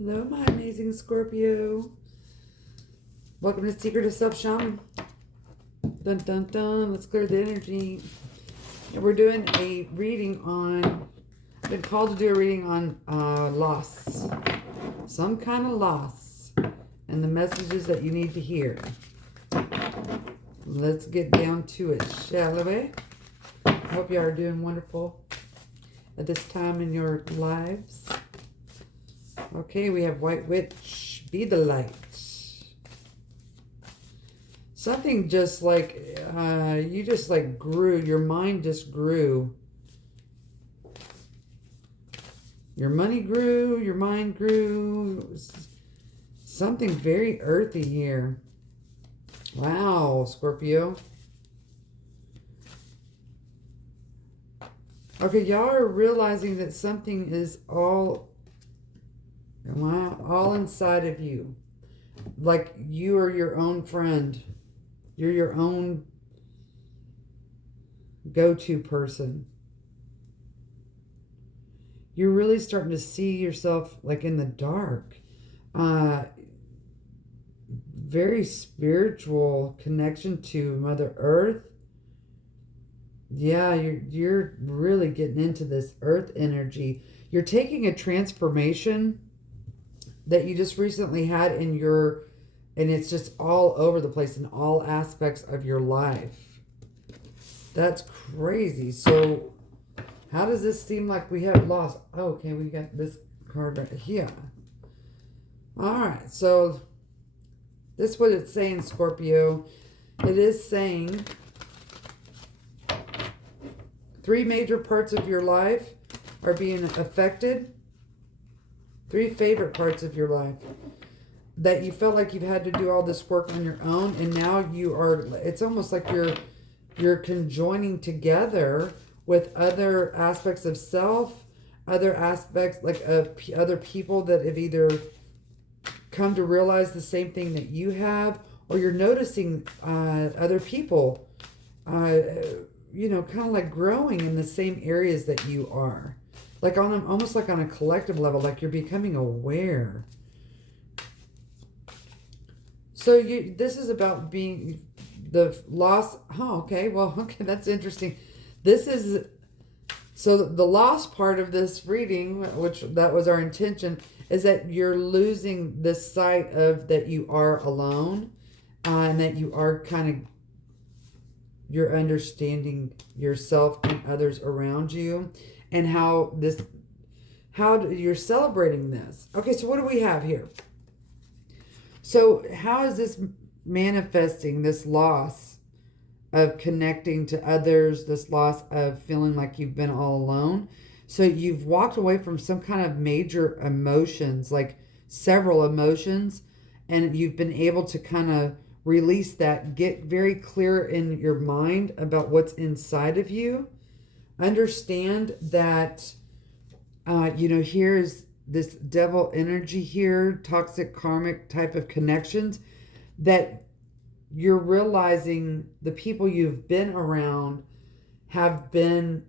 Hello, my amazing Scorpio. Welcome to Secret of Self Shaman. Dun dun dun. Let's clear the energy. And we're doing a reading on. I've been called to do a reading on loss, some kind of loss, and the messages that you need to hear. Let's get down to it, shall we? I hope you are doing wonderful at this time in your lives. Okay, we have White Witch, be the light. Something just like, you just like grew, your mind just grew. Your money grew, your mind grew. Something very earthy here. Wow, Scorpio. Okay, y'all are realizing that something is all inside of you. Like you are your own friend. You're your own go-to person. You're really starting to see yourself like in the dark. Very spiritual connection to Mother Earth. Yeah, you're really getting into this earth energy. You're taking a transformation that you just recently had in your, and it's just all over the place in all aspects of your life. That's crazy. So how does this seem like we have lost? Oh, okay, we got this card right here. All right, so this is what it's saying, Scorpio. It is saying 3 major parts of your life are being affected. 3 favorite parts of your life that you felt like you've had to do all this work on your own, and now you are, it's almost like you're conjoining together with other aspects of self, other aspects like other people that have either come to realize the same thing that you have, or you're noticing other people you know, kind of like growing in the same areas that you are. Like almost like on a collective level, like you're becoming aware. So this is about being the loss. Oh, okay. Well, okay, that's interesting. This is, so the loss part of this reading, which that was our intention, is that you're losing the sight of that you are alone, and that you are kind of, you're understanding yourself and others around you, and how you're celebrating this. Okay, so what do we have here? So how is this manifesting, this loss of connecting to others, this loss of feeling like you've been all alone? So you've walked away from some kind of major emotions, like several emotions, and you've been able to kind of release that, get very clear in your mind about what's inside of you. Understand that, you know, here's this devil energy here, toxic karmic type of connections, that you're realizing the people you've been around have been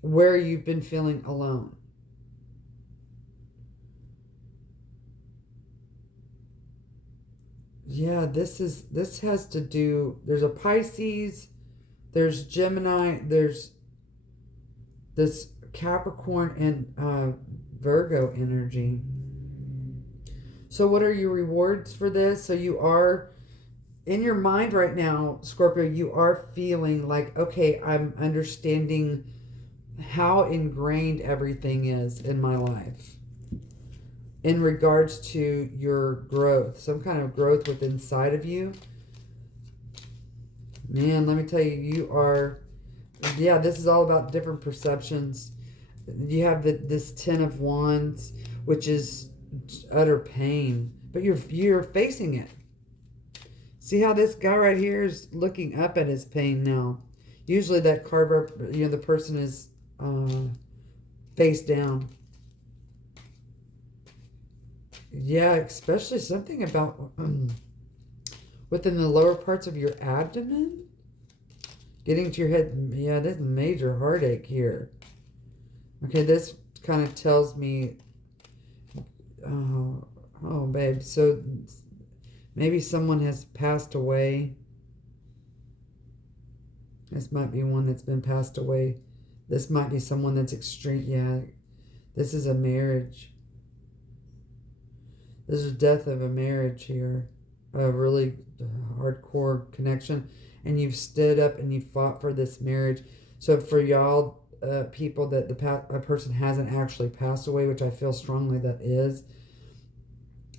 where you've been feeling alone. Yeah, this has to do, there's a Pisces, there's Gemini, there's this Capricorn and Virgo energy. So what are your rewards for this? So you are, in your mind right now, Scorpio, you are feeling like, okay, I'm understanding how ingrained everything is in my life in regards to your growth, some kind of growth within inside of you. Man, let me tell you, you are, yeah, this is all about different perceptions. You have this 10 of Wands, which is utter pain, but you're facing it. See how this guy right here is looking up at his pain now. Usually that card, you know, the person is face down. Yeah, especially something about within the lower parts of your abdomen. Getting to your head. Yeah, there's major heartache here. Okay, this kind of tells me oh, babe. So maybe someone has passed away. This might be one that's been passed away. This might be someone that's extreme. Yeah, this is a marriage. This is death of a marriage here. A really hardcore connection. And you've stood up and you fought for this marriage. So for y'all people that a person hasn't actually passed away, which I feel strongly that is,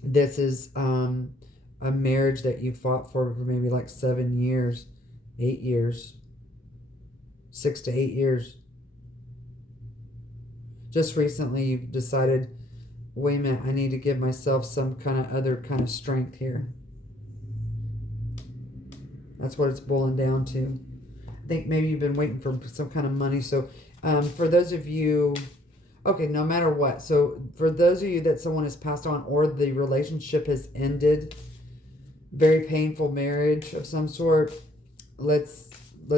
this is a marriage that you fought for maybe like 7 years, 8 years, 6 to 8 years. Just recently you've decided, wait a minute, I need to give myself some kind of other kind of strength here. That's what it's boiling down to. I think maybe you've been waiting for some kind of money. So for those of you, okay, no matter what. So for those of you that someone has passed on or the relationship has ended, very painful marriage of some sort, let's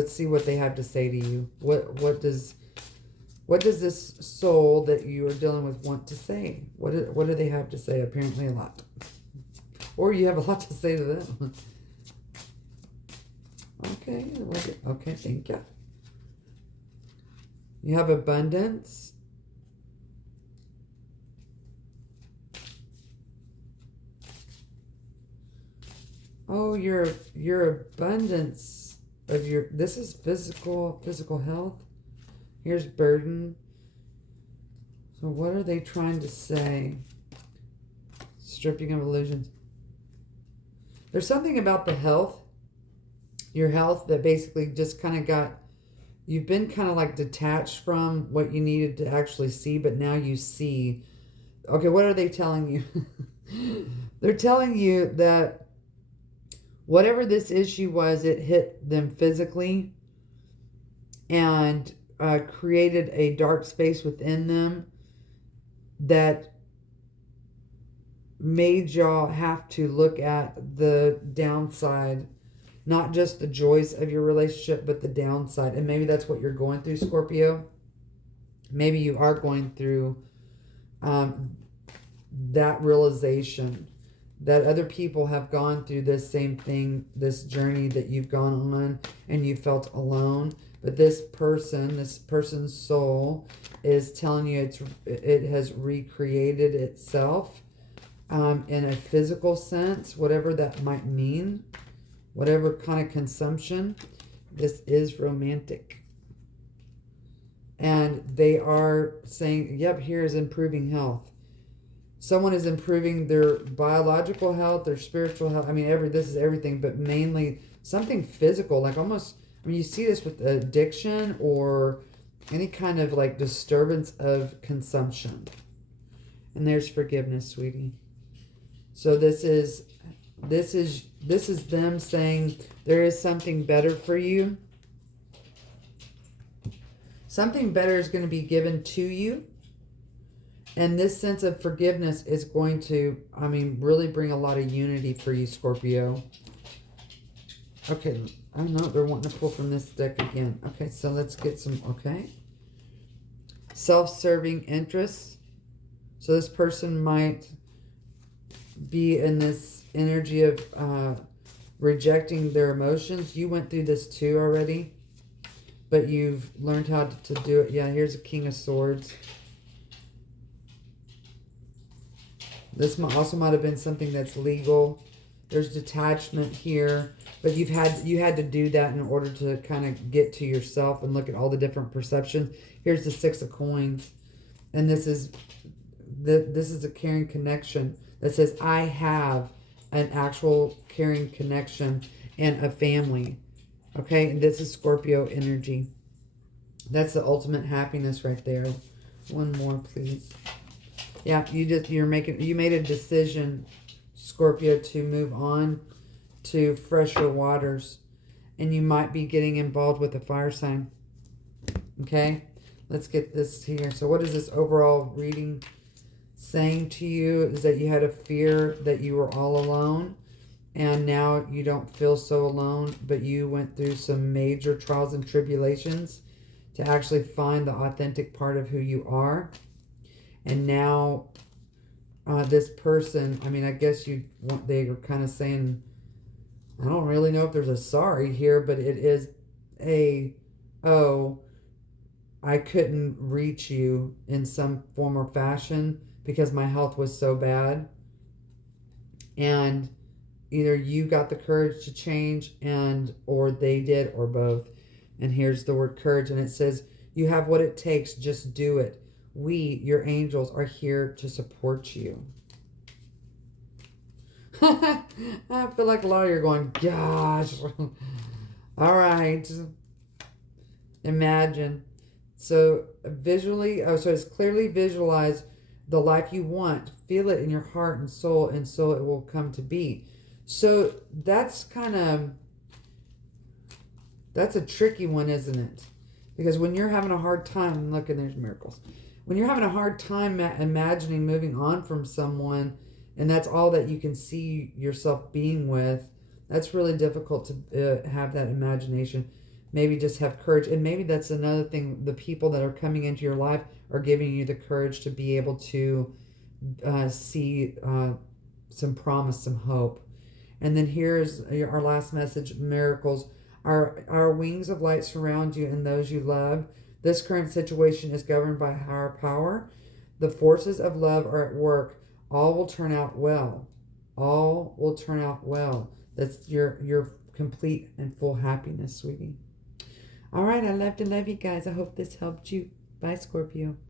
see what they have to say to you. What does this soul that you are dealing with want to say? What do they have to say? Apparently a lot. Or you have a lot to say to them. Okay, I love it. Okay, thank you. You have abundance. Oh, your abundance of your, this is physical health. Here's burden. So what are they trying to say? Stripping of illusions. There's something about the health, your health, that basically just kind of got, you've been kind of like detached from what you needed to actually see, but now you see. Okay, what are they telling you? They're telling you that whatever this issue was, it hit them physically and created a dark space within them that made y'all have to look at the downside, not just the joys of your relationship, but the downside. And maybe that's what you're going through, Scorpio. Maybe you are going through that realization that other people have gone through this same thing, this journey that you've gone on, and you felt alone. But this person's soul is telling you it has recreated itself in a physical sense, whatever that might mean, whatever kind of consumption. This is romantic. And they are saying, yep, here's improving health. Someone is improving their biological health, their spiritual health. I mean, this is everything, but mainly something physical, like almost, I mean, you see this with addiction or any kind of like disturbance of consumption. And there's forgiveness, sweetie. So this is them saying there is something better for you. Something better is going to be given to you. And this sense of forgiveness is going to, I mean, really bring a lot of unity for you, Scorpio. Okay, I know they're wanting to pull from this deck again. Okay, so let's get some, okay. Self-serving interests. So this person might be in this energy of rejecting their emotions. You went through this too already, but you've learned how to do it. Yeah, here's a King of Swords. This also might have been something that's legal. There's detachment here, but you had to do that in order to kind of get to yourself and look at all the different perceptions. Here's the Six of Coins, and this is a caring connection that says I have an actual caring connection and a family. Okay, and this is Scorpio energy. That's the ultimate happiness right there. One more, please. Yeah, you made a decision, Scorpio, to move on to fresher waters, and you might be getting involved with a fire sign. Okay, let's get this here. So what is this overall reading saying to you? Is that you had a fear that you were all alone, and now you don't feel so alone, but you went through some major trials and tribulations to actually find the authentic part of who you are. And now this person, I mean, I guess they were kind of saying, I don't really know if there's a sorry here, but it is oh, I couldn't reach you in some form or fashion because my health was so bad. And either you got the courage to change or they did, or both. And here's the word courage, and it says, you have what it takes, just do it. We, your angels, are here to support you. I feel like a lot of you are going, gosh. All right. Imagine. So so it's clearly visualize the life you want. Feel it in your heart and so it will come to be. So that's a tricky one, isn't it? Because when you're having a hard time, look, and there's miracles. When you're having a hard time imagining moving on from someone, and that's all that you can see yourself being with, that's really difficult to have that imagination. Maybe just have courage. And maybe that's another thing. The people that are coming into your life are giving you the courage to be able to see some promise, some hope. And then here's our last message, miracles. Our wings of light surround you and those you love. This current situation is governed by higher power. The forces of love are at work. All will turn out well. All will turn out well. That's your complete and full happiness, sweetie. All right, I love to love you guys. I hope this helped you. Bye, Scorpio.